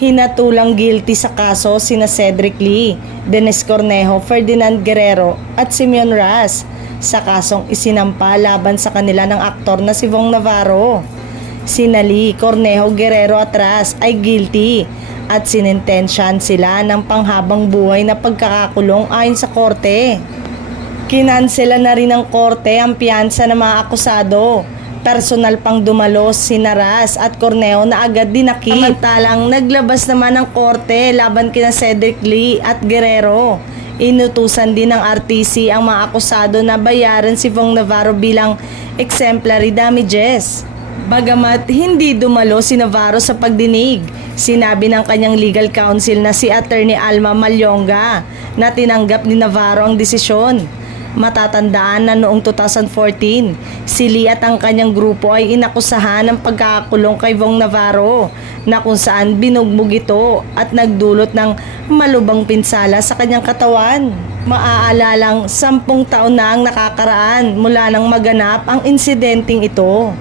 Hinatulang guilty sa kaso sina Cedric Lee, Dennis Cornejo, Ferdinand Guerrero at Simeon Ras sa kasong isinampa laban sa kanila ng aktor na si Vong Navarro. Sina Lee, Cornejo, Guerrero at Ras ay guilty at sinintensyahan sila ng panghabang buhay na pagkakakulong ayon sa korte. Kinansela na rin ng korte ang piyansa ng mga akusado. Personal pang dumalos si Ras at Cornejo na agad dinakip. Samantalang naglabas naman ng korte laban kina Cedric Lee at Guerrero. Inutusan din ng RTC ang mga akusado na bayaran si Vong Navarro bilang exemplary damages. Bagamat hindi dumalo si Navarro sa pagdinig, sinabi ng kanyang legal counsel na si Attorney Alma Malyonga na tinanggap ni Navarro ang desisyon. Matatandaan na noong 2014, si Lee at ang kanyang grupo ay inakusahan ng pagkakakulong kay Vong Navarro na kung saan binugbog ito at nagdulot ng malubhang pinsala sa kanyang katawan. Maaalalang 10 taon na ang nakakaraan mula nang maganap ang insidenteng ito.